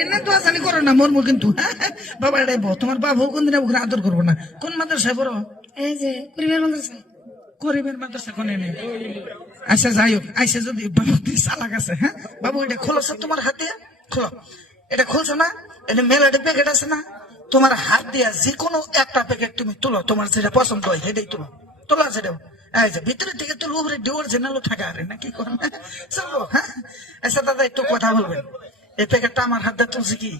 এনে তো আসানি করো না মরমু কিন্তু বাবা এটাই বউ তোমার বাবু কোনদিন ওখানে আদর করবো না। কোন মাদ্রাসায় পড়ো? এই যে পরিবার মাদ্রাসায়। গরিবের মাদ্রাসা কোনে নেই। আচ্ছা যাই হোক, আইসে যদি বাবু চালাক আছে, হ্যাঁ বাবু এটা খোলছ তোমার হাত দিয়ে, খোলো। এটা খুলছো না, এটা মেলাটা প্যাকেট আছে না, তোমার হাত দিয়া যে কোনো একটা প্যাকেট তুমি তুলো, তোমার যেটা পছন্দ হয় সেটাই তুলো, তোলা সেটাও। আচ্ছা ভিতরে থেকে তুলো, উপরে ডিওর জেনারেল থাকে আরে না কি করেন চলো। হ্যাঁ আচ্ছা দাদা একটু কথা বলবেন, এই প্যাকেটটা আমার হাত দিয়ে তুলছি কি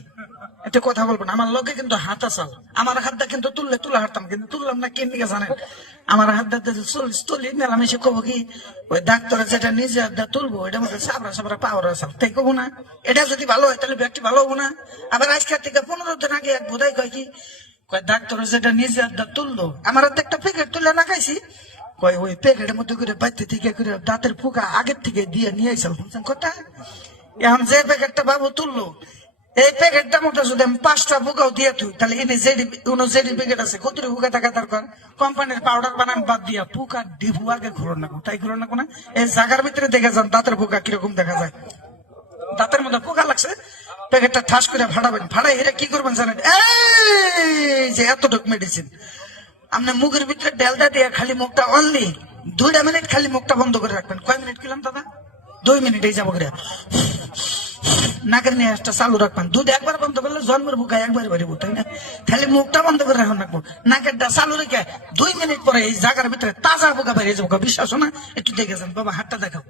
একটু কথা বলবেন? আমার লোকে কিন্তু হাত আসাল, আমার হাতটা কিন্তু তুললে তুলে হারতাম, কিন্তু তুললাম না কেন দিকে জানেন? আমার হাত দিয়ে চল্লিশ তুলি মেলামেশে কবো কি ওই ডাক্তার যেটা নিজে হাত দিয়ে তুলবো এটার মধ্যে সাবরা সাবরা পাওয়ার আসাল, তাই কবো না? এটা যদি ভালো হয় তাহলে ব্যক্তি ভালো হবো না? আবার আজকের থেকে 15 দিন আগে এক বোধাই কয় কি কয় ডাক্তার যেটা নিজে হাত দিয়ে তুললো, আমার হাতে একটা প্যাকেট তুলে না খাইছি, কয় ওই প্যাকেটের মধ্যে করে বাইতে থেকে করে দাঁতের ফুকা আগের থেকে দিয়ে নিয়ে আইসাল। বুঝছেন কথা? এখন যে প্যাকেটটা বাবু তুললো, এই প্যাকেটটা মতো যদি আমি 5টা বুকাও দিয়ে তুই, তাহলে এনে যেটি প্যাকেট আছে কত বুকা টাকা দরকার? কোম্পানির পাউডার বানান বাদ দিয়া পুকা ডিভু আগে ঘুরো না, তাই ঘুরো না কোনা? এই জায়গার ভিতরে দেখে যান দাঁতের পোকা কিরকম দেখা যায়, দাঁতের মধ্যে পোকা লাগছে, প্যাকেটটা ঠাস করে ফাটাবেন, ফাটাই এটা কি করবেন জানেন? এই যে এতটুক মেডিসিন আপনি মুখের ভিতরে ডেলটা দিয়ে খালি মুখটা অনলি 2 মিনিট খালি মুখটা বন্ধ করে রাখবেন। কয় মিনিট কিলাম দাদা? 2 মিনিটেই যাবো করে নাকের নিয়ে একটা চালু রাখবেন। দুধ একবার বন্ধ করলে জন্মের বুকা একবার বাড়িব, তাই না? খালি মুখটা বন্ধ করে রাখুন রাখবো, নাকেরটা চালু রেখে 2 মিনিট পরে এই জায়গার ভিতরে তাজা বুকা বেরিয়ে যাবো। বিশ্বাস না? একটু দেখে যান বাবা, হাতটা দেখাও।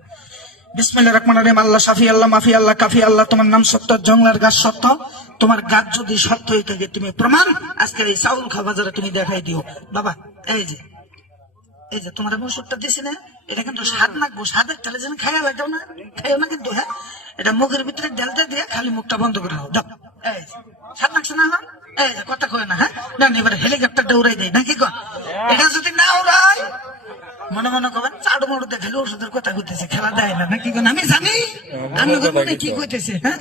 বিসমিল্লাহির রহমানির রহিম। আল্লাহ শাফি, আল্লাহ মাফি, আল্লাহ কাফি, আল্লাহ তোমার নাম সত্য, জঙ্গলের গাছ সত্য, তোমার গাছ যদি সত্য হয়ে থাকে তুমি প্রমাণ আজকে এই চাউল খা বাজারে তুমি দেখাই দিও বাবা। এই যে তোমার ওষুধটা দিছি না, এটা কিন্তু স্বাদ নাকবো, স্বাদের তাহলে যেন খাইয়া লাগেও না, খাইও না কিন্তু। হ্যাঁ এটা মুখের ভিতরে ডেলতে দিয়ে খালি মুখটা বন্ধ করে দাও। এই যে স্বাদ লাগছে না? এখন এই যে কথা কয় না, হ্যাঁ না এবারে হেলিকপ্টারটা উড়াই দেয় নাকি কন? এটা যদি না উড়াই মনে মনে করবেন চাড়ু মড়ু দেখালে ওষুধের কথা কইতেছে, খেলা দেয় না নাকি কোন? আমি জানি আমি মনে কি কইতেছে। হ্যাঁ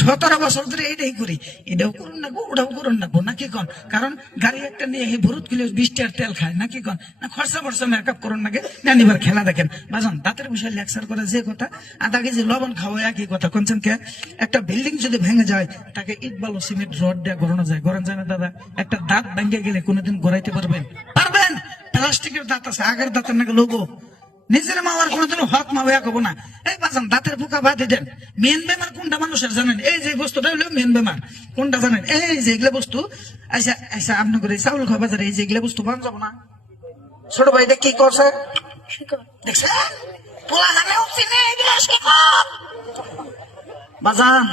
17 বছর ধরে এটাই করি, এটাও করুন না গো ওটাও করুন না গো নাকি কন? কারণ গাড়ি একটা নিয়ে ভরত কিলো 20 টাকার তেল খায় নাকি কন? না খরচা ফরচা মেকআপ করুন নাকি না? এবার খেলা দেখেন বাজান, দাঁতের বিষয়ে লেকচার করে যে কথা, আধা কেজি লবণ খাওয়া একই কথা কোনছেন কে? একটা বিল্ডিং যদি ভেঙে যায় তাকে ইট বালু সিমেন্ট রড দিয়ে গড়ানো যায়, গড়ান যায় না দাদা? একটা দাঁত ভেঙে গেলে কোনোদিন গড়াইতে পারবেন? পারবেন? প্লাস্টিকের দাঁত আছে, আগের দাঁতের নাকি লোগো, নিজের মাওয়ার কোনোদিন হক মা হইয়া কব না। এই বাজান দাঁতের পোকা বাদে দেন, মেন বেমার কোনটা মানুষের জানেন? এই যে বস্তুটা হইলো মেন বেমার কোনটা জানেন? এই যে এগুলা বস্তু। আচ্ছা আচ্ছা আপনি করে চাউল খাওয়া বাজারে এই যে এগুলা বস্তু পাওয়া যাবো না? ছোট ভাই এটা কি করছে দেখছে? পোলা জানে বাজান